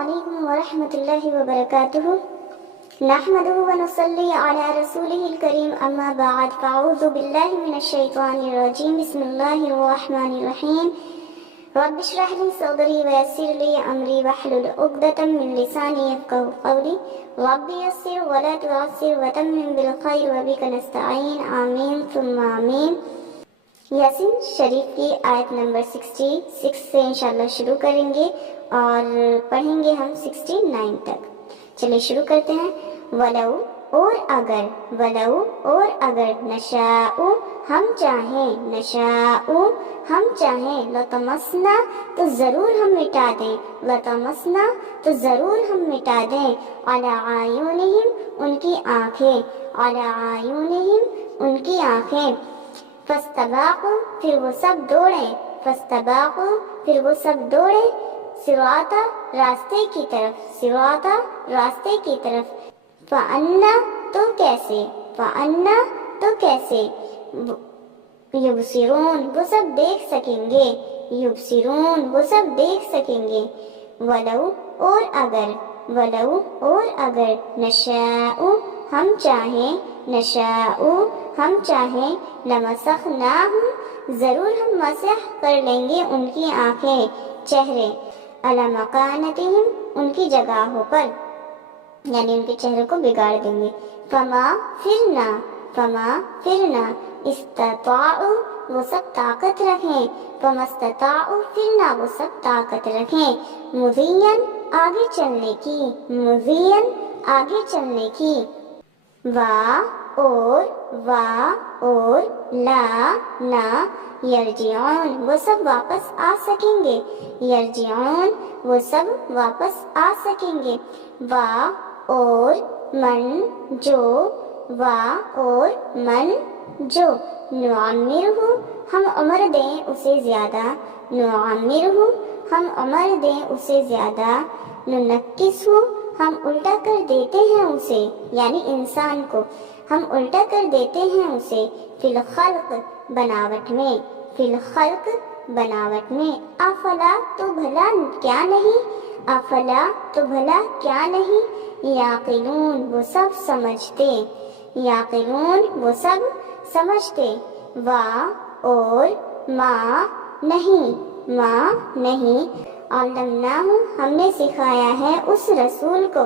علیکم ورحمۃ اللہ وبرکاتہ نحمدہ ونصلی علی رسولہ الکریم اما بعد فاعوذ باللہ من الشیطان الرجیم بسم اللہ الرحمن الرحیم رب اشرح لی صدری ویسر لی امری واحلل عقدۃ من لسانی یفقہوا قولی رب یسر ولا تعسر وتمم بالخیر وبک نستعین آمین ثم آمین۔ یاسین شریف کی آیت نمبر 66 سے انشاءاللہ شروع کریں گے اور پڑھیں گے ہم 69 تک۔ چلیے شروع کرتے ہیں۔ ولو اور اگر، ولو اور اگر، نشاء ہم چاہیں، نشاء ہم چاہیں، لطمسنا تو ضرور ہم مٹا دیں، لطمسنا تو ضرور ہم مٹا دیں، علی اعینہم ان کی آنکھیں، علی اعینہم ان کی آنکھیں، فاستباقوا پھر وہ سب دوڑیں، فاستباقوا پھر وہ سب دوڑیں، صراطا راستے کی طرف، صراطا راستے کی طرف، فأنا تو کیسے، فأنا تو کیسے، یبصرون وہ سب دیکھ سکیں گے، یبصرون وہ سب دیکھ سکیں گے۔ ولو اور اگر، ولو اور اگر، نشاء ہم چاہیں، نشاء ہم چاہیں، لمسخناہم ضرور ہم مسح کر لیں گے ان کی آنکھیں، چہرے، علی مکانتہم ان کی جگہوں پر، یعنی ان کے چہرے کو بگاڑ دیں گے۔ فما پھر نہ، فما پھر نہ، استطاعوا وہ سب طاقت رکھیں، فما استطاعوا پھر نہ وہ سب طاقت رکھیں، مضین آگے چلنے کی، مضین آگے چلنے کی، اور لا نہ، یرجعون وہ سب واپس آ سکیں گے، یرجعون وہ سب واپس آ سکیں گے، اور من جو، اور من جو، نعمرہ ہم عمر دیں اسے زیادہ، نعمرہ ہم عمر دیں اسے زیادہ، ننکسہ ہم الٹا کر دیتے ہیں اسے، یعنی انسان کو ہم الٹا کر دیتے ہیں اسے، فی الخلق بناوٹ میں، فی الخلق بناوٹ میں، افلا تو بھلا کیا نہیں، افلا تو بھلا کیا نہیں، یعقلون وہ سب سمجھتے، یعقلون وہ سب سمجھتے، اور ما نہیں، ما نہیں، علمناہ ہم نے سکھایا ہے اس رسول کو،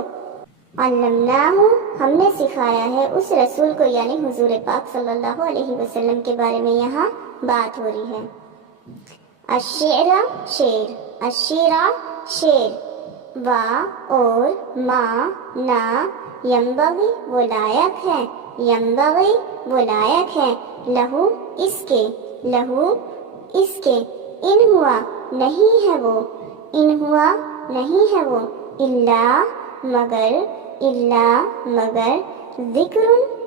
علمناہ ہم نے سکھایا ہے اس رسول کو، یعنی حضور پاک صلی اللہ علیہ وسلم کے بارے میں یہاں بات ہو رہی ہے۔ الشعر شعر، الشعر شعر، اور ما نہ، ینبغی وہ لائق ہے، ینبغی وہ لائق ہے، لہو اس کے، لہو اس کے، ان ہوا نہیں ہے وہ، ان ہوا نہیں ہے وہ، مگر، مگر، ذکر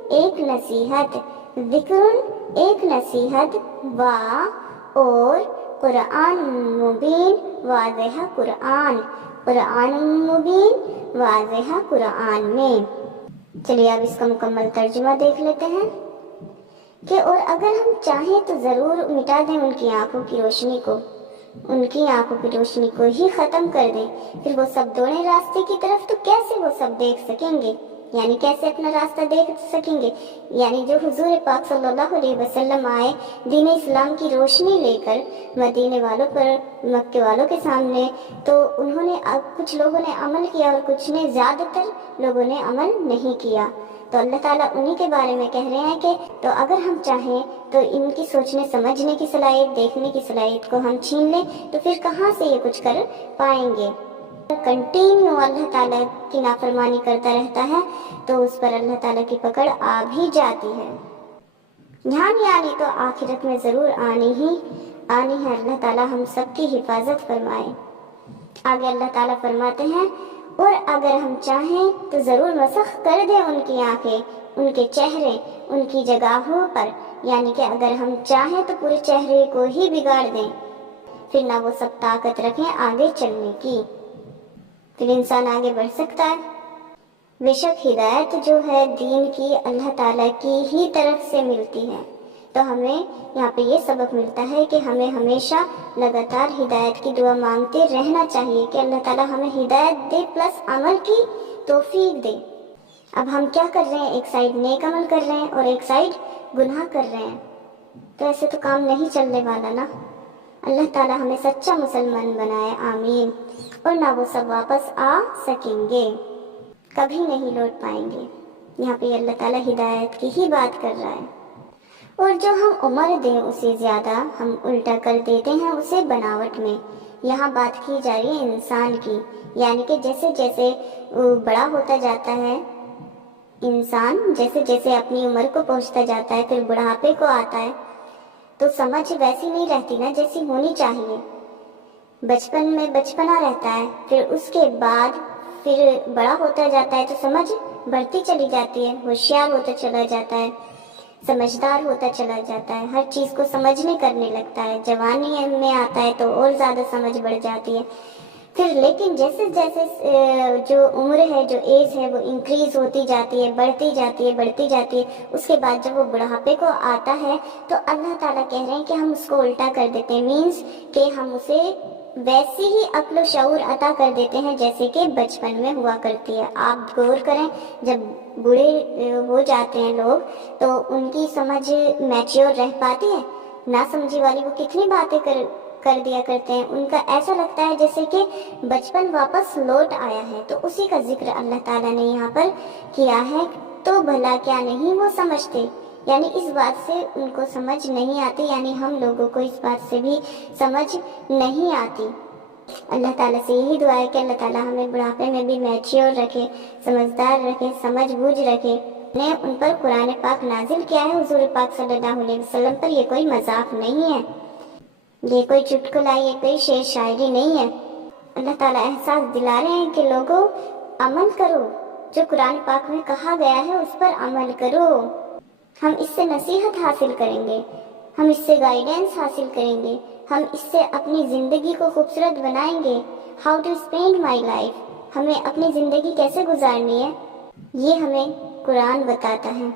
ایک نصیحت، ذکر ایک نصیحت، اور قرآن مبین واضح قرآن، قرآن مبین واضح قرآن میں۔ چلیے اب اس کا مکمل ترجمہ دیکھ لیتے ہیں کہ اور اگر ہم چاہیں تو ضرور مٹا دیں ان کی آنکھوں کی روشنی کو، ان کی آنکھوں کی روشنی کو ہی ختم کر دیں، پھر وہ سب دوڑیں راستے کی طرف، تو کیسے وہ سب دیکھ سکیں گے، یعنی کیسے اپنا راستہ دیکھ سکیں گے، یعنی جو حضور پاک صلی اللہ علیہ وسلم آئے دین اسلام کی روشنی لے کر مدینے والوں پر، مکے والوں کے سامنے، تو انہوں نے، کچھ لوگوں نے عمل کیا اور کچھ نے، زیادہ تر لوگوں نے عمل نہیں کیا، تو اللہ تعالیٰ انہی کے بارے میں کہہ رہے ہیں کہ تو اگر ہم چاہیں تو ان کی سوچنے سمجھنے کی صلاحیت، دیکھنے کی صلاحیت کو ہم چھین لیں تو پھر کہاں سے یہ کچھ کر پائیں گے۔ کنٹینیو اللہ تعالیٰ کی نافرمانی کرتا رہتا ہے تو اس پر اللہ تعالیٰ کی پکڑ آ بھی جاتی ہے، یہاں نہیں آنی تو آخرت میں ضرور آنی ہے۔ اللہ تعالیٰ ہم سب کی حفاظت فرمائے۔ آگے اللہ تعالیٰ فرماتے ہیں اور اگر ہم چاہیں تو ضرور مسخ کر دیں ان کی آنکھیں، ان کے چہرے، ان کی جگہوں پر، یعنی کہ اگر ہم چاہیں تو پورے چہرے کو ہی بگاڑ دیں، پھر نہ وہ سب طاقت رکھیں آگے چلنے کی، پھر انسان آگے بڑھ سکتا ہے۔ بے شک ہدایت جو ہے دین کی اللہ تعالیٰ کی ہی طرف سے ملتی ہے، تو ہمیں یہاں پہ یہ سبق ملتا ہے کہ ہمیں ہمیشہ لگاتار ہدایت کی دعا مانگتے رہنا چاہیے کہ اللہ تعالیٰ ہمیں ہدایت دے پلس عمل کی توفیق دے۔ اب ہم کیا کر رہے ہیں، ایک سائیڈ نیک عمل کر رہے ہیں اور ایک سائیڈ گناہ کر رہے ہیں، تو ایسے تو کام نہیں چلنے والا نا۔ اللہ تعالیٰ ہمیں سچا مسلمان بنائے، آمین۔ اور نہ وہ سب واپس آ سکیں گے، کبھی نہیں لوٹ پائیں گے۔ یہاں پہ اللہ تعالیٰ ہدایت کی ہی بات کر رہا ہے۔ اور جو ہم عمر دیں اسے زیادہ ہم الٹا کر دیتے ہیں اسے بناوٹ میں۔ یہاں بات کی جا رہی ہے انسان کی، یعنی کہ جیسے جیسے بڑا ہوتا جاتا ہے انسان، جیسے جیسے اپنی عمر کو پہنچتا جاتا ہے، پھر بڑھاپے کو آتا ہے، تو سمجھ ویسی نہیں رہتی نا جیسی ہونی چاہیے۔ بچپن میں بچپنا رہتا ہے، پھر اس کے بعد پھر بڑا ہوتا جاتا ہے تو سمجھ بڑھتی چلی جاتی ہے، ہوشیار ہوتا چلا جاتا ہے، سمجھدار ہوتا چلا جاتا ہے، ہر چیز کو سمجھنے کرنے لگتا ہے۔ جوانی میں آتا ہے تو اور زیادہ سمجھ بڑھ جاتی ہے۔ پھر لیکن جیسے جیسے جو عمر ہے، جو ایج ہے، وہ انکریز ہوتی جاتی ہے، بڑھتی جاتی ہے، بڑھتی جاتی ہے، اس کے بعد جب وہ بڑھاپے کو آتا ہے تو اللہ تعالیٰ کہہ رہے ہیں کہ ہم اس کو الٹا کر دیتے ہیں، مینس کہ ہم اسے ویسی ہی عقل و شعور عطا کر دیتے ہیں جیسے کہ بچپن میں ہوا کرتی ہے۔ آپ غور کریں، جب بوڑھے ہو جاتے ہیں لوگ تو ان کی سمجھ میچیور رہ پاتی ہے؟ نہ سمجھی والی وہ کتنی باتیں کر دیا کرتے ہیں، ان کا ایسا لگتا ہے جیسے کہ بچپن واپس لوٹ آیا ہے۔ تو اسی کا ذکر اللہ تعالیٰ نے یہاں پر کیا ہے، تو بھلا کیا نہیں وہ سمجھتے، یعنی اس بات سے ان کو سمجھ نہیں آتی، یعنی ہم لوگوں کو اس بات سے بھی سمجھ نہیں آتی۔ اللہ تعالیٰ سے یہی دعا ہے کہ اللہ تعالیٰ ہمیں بڑھاپے میں بھی میچیور رکھے، سمجھدار رکھے، سمجھ بوجھ رکھے۔ نے ان پر قرآن پاک نازل کیا ہے حضور پاک صلی اللہ علیہ وسلم پر، یہ کوئی مذاق نہیں ہے، یہ کوئی چٹکلا، یہ کوئی شعر شاعری نہیں ہے۔ اللہ تعالیٰ احساس دلا رہے ہیں کہ لوگوں عمل کرو، جو قرآن پاک میں کہا گیا ہے اس پر عمل کرو۔ ہم اس سے نصیحت حاصل کریں گے، ہم اس سے گائیڈنس حاصل کریں گے، ہم اس سے اپنی زندگی کو خوبصورت بنائیں گے۔ How to spend my life, ہمیں اپنی زندگی کیسے گزارنی ہے، یہ ہمیں قرآن بتاتا ہے۔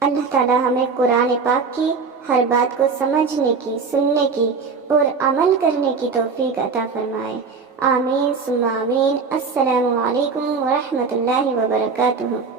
اللہ تعالیٰ ہمیں قرآن پاک کی ہر بات کو سمجھنے کی، سننے کی اور عمل کرنے کی توفیق عطا فرمائے، آمین ثم آمین۔ السلام علیکم ورحمۃ اللہ وبرکاتہ۔